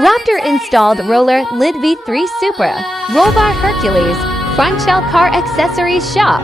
Raptor installed roller lid V3 Supra, Rollbar Hercules, front shell car accessories shop.